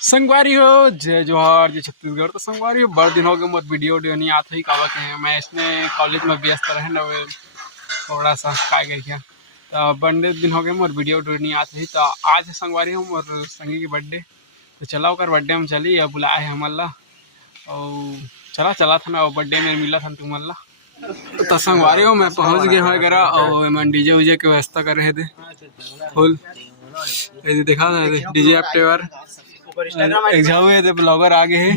संगवारी हो जय जोहार जय छत्तीसगढ़। तो संगवारी हो बड़ दिन हो गए मोर वीडियो नहीं आता ही कावा के मैं इसने कॉलेज में व्यस्त रहे न थोड़ा सा का गया तो बड़े दिन हो गए मोर वीडियो नहीं आता ही। तो आज है संगवारी हो मोर संगी की बर्थडे तो चला कर बर्थडे में चली अब बुलाए है हमन ला और चला था ना बर्थडे में मिला था तुम ला। तो संगवारी हो मैं पहुँच गया हूँ करा और मैं डीजे उजे की व्यवस्था कर रहे थे फुल देखा था डीजे एक्टिवर एक झाऊ है ब्लॉगर आगे है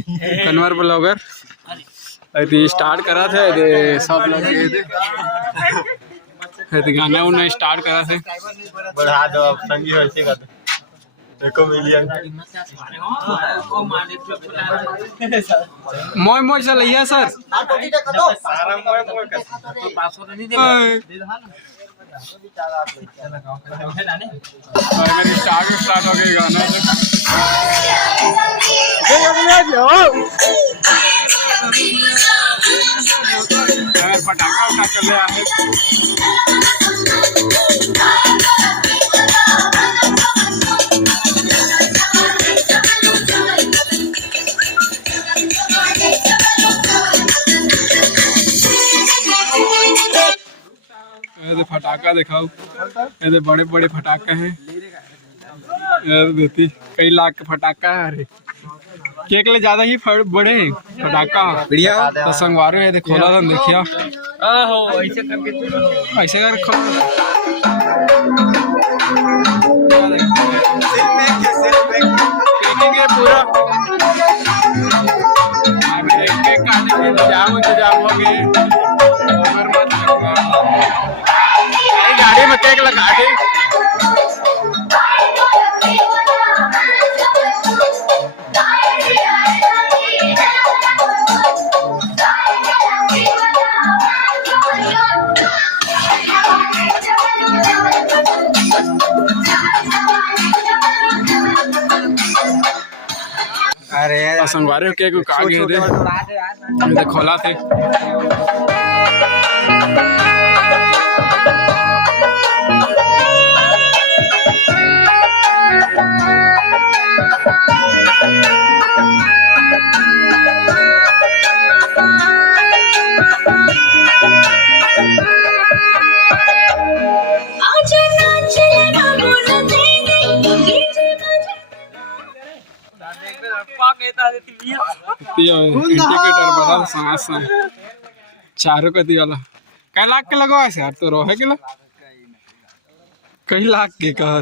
कन्वर ब्लॉगर स्टार्ट करा थे सब लोग थे गाना उन्हें स्टार्ट करा थे बढ़ा दो अब संगी हो इसी का देखो मिलियन मोय मोय चलिए सर सारा मोय मोय का तो पासवर्ड नहीं देगा स्टार्ट हो गया गाना पटाखा उठा कर ले आए फटाका दिखाओ ये बड़े बड़े फटाका है देती कई लाख के फटाका है। अरे केक ले ज्यादा ही बड़े फटाका बढ़िया तो संगवारे है खोला था देखिया ऐसे कर पूरा इंतजाम हो गए गाड़ी में केक लगा दी अरे संगवारे केक का गए खोला थे चारों का दिया कई लाख के लगवा से यार तो रोहे के कई लाख के कहा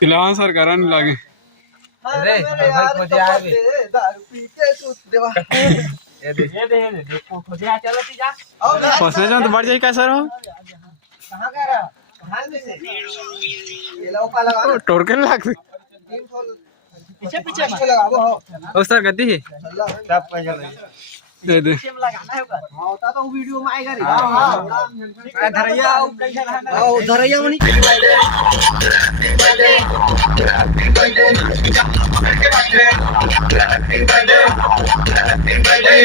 फिलहाल सर करा नहीं लागे फंसने जाओ तो बढ़ जाए क्या सर हो टोर के लाग पीछे पीछे ओ सर गद्दी है सब पैसा दे दे होता तो वीडियो में आएगा रे हां धरैया और कैसा रहना ओ धरैया नहीं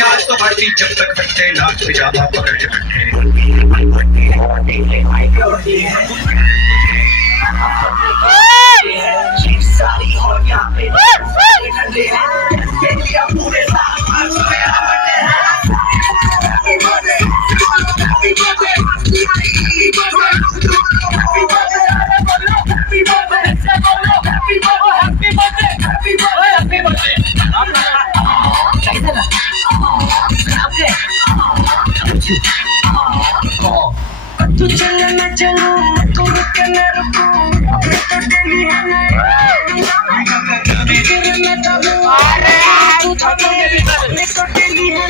आज तो भर्ती जब तक बच्चे नाच पिजामा पकड़ के सारी हो यहाँ पे पूरे तू चले न चलो तू रुके न रुको तो डेली है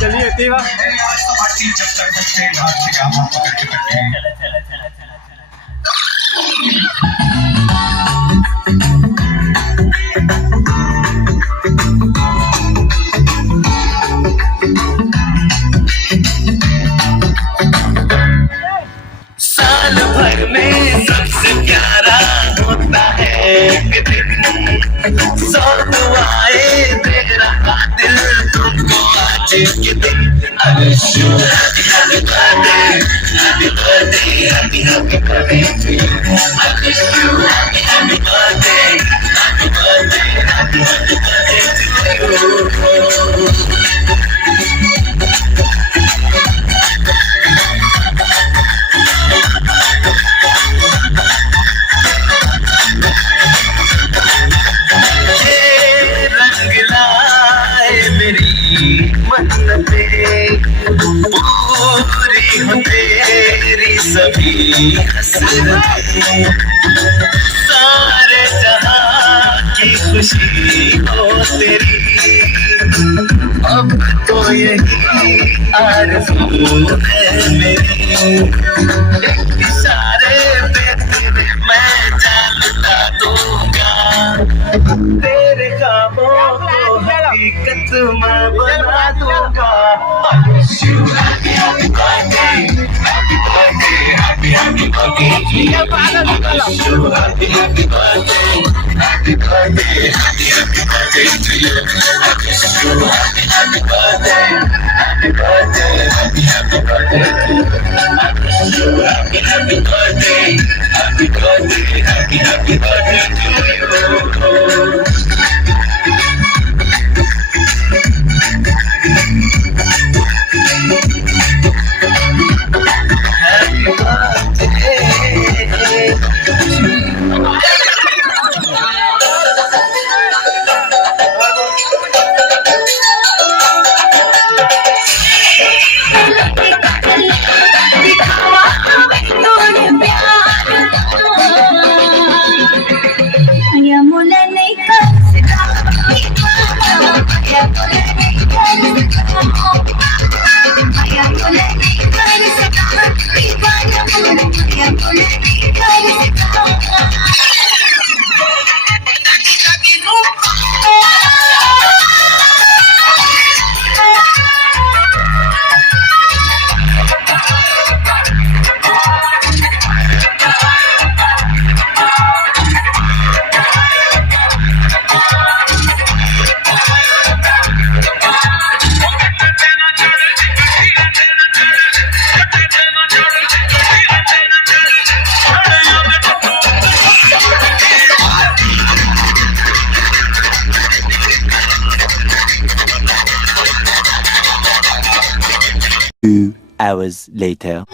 चलिए तीवा चल संसार में सबसे प्यारा होता है कि दिन सौ दुआएं दे रहा दिल तुमको आज के दिन Wish you happy happy birthday, happy birthday, happy happy birthday to you. I wish you happy happy birthday, happy birthday, happy happy birthday to you. पूरी हो तेरी सभी हसरतें सारे जहां की खुशी हो तेरी अब तो यही आरज़ू है मेरी इशारे पे तेरे मैं जान लुटा दूंगा तेरे ख्वाबों को हकीकत मैं बना दूंगा Wish you happy happy birthday, happy birthday, happy happy birthday to you. I wish you happy happy birthday, happy birthday, happy happy birthday to you. I wish you happy happy birthday, happy birthday, happy happy birthday to you. I wish you happy happy birthday, happy birthday, happy happy birthday to you. Hours later.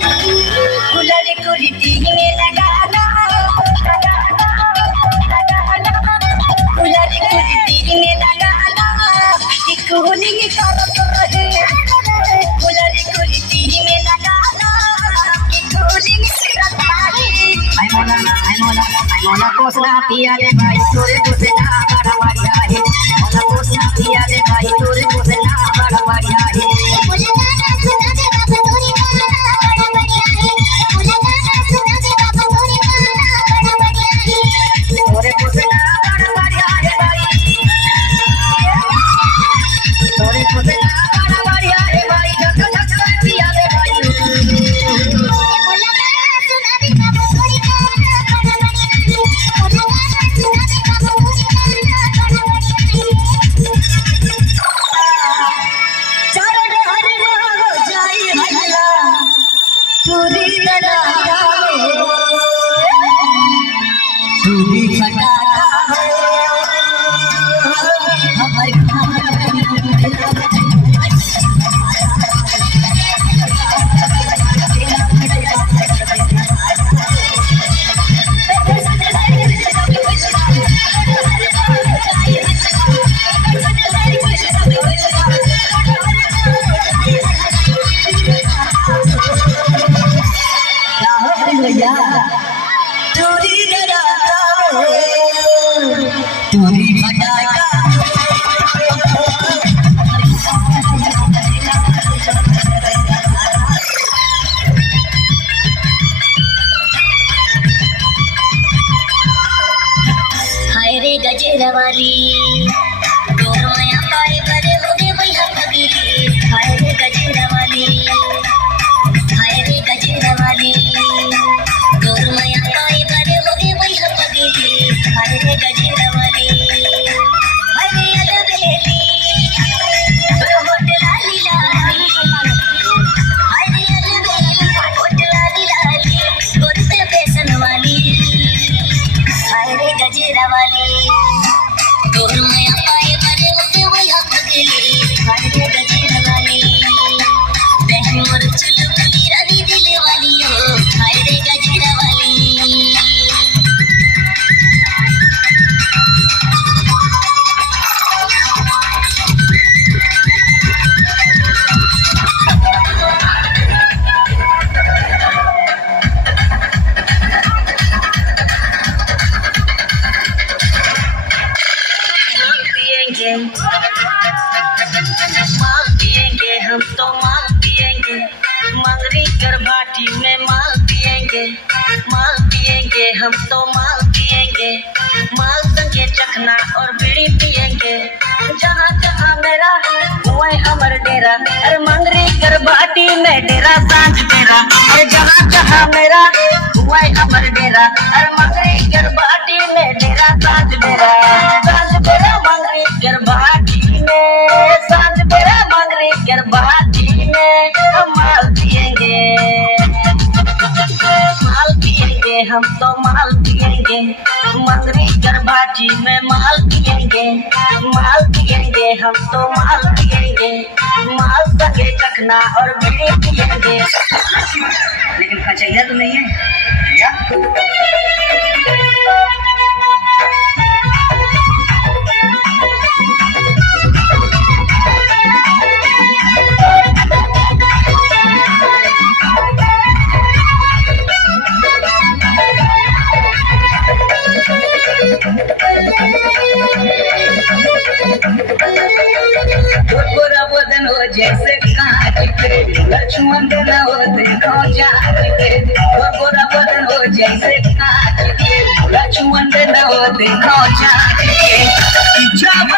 हम तो माल पिएंगे, माल संगे चखना और बीड़ी पिएंगे। जहाँ जहाँ मेरा वही हमर डेरा, अरे मंगरी कर बाटी में डेरा सांझ डेरा। अरे जहाँ जहाँ मेरा वही हमर डेरा, अरे मंगरी कर बाटी में डेरा सांझ डेरा। सांझ डेरा मंगरी कर बाटी में, सांझ डेरा मंगरी कर बाटी में हम माल पिएंगे, माल पिएंगे हम तो माल पिएंगे। मंगरी कर बाटी में माल पिएंगे, माल पिएंगे हम तो माल पिएंगे। माल संगे चखना और बीड़ी पिएंगे। लेकिन खचैया तो नहीं है गोरा बदन हो जैसे कांच के, लक्ष्मण देना हो देखो जात के। गोरा बदन हो जैसे कांच के, लक्ष्मण देना हो देखो जात के। जब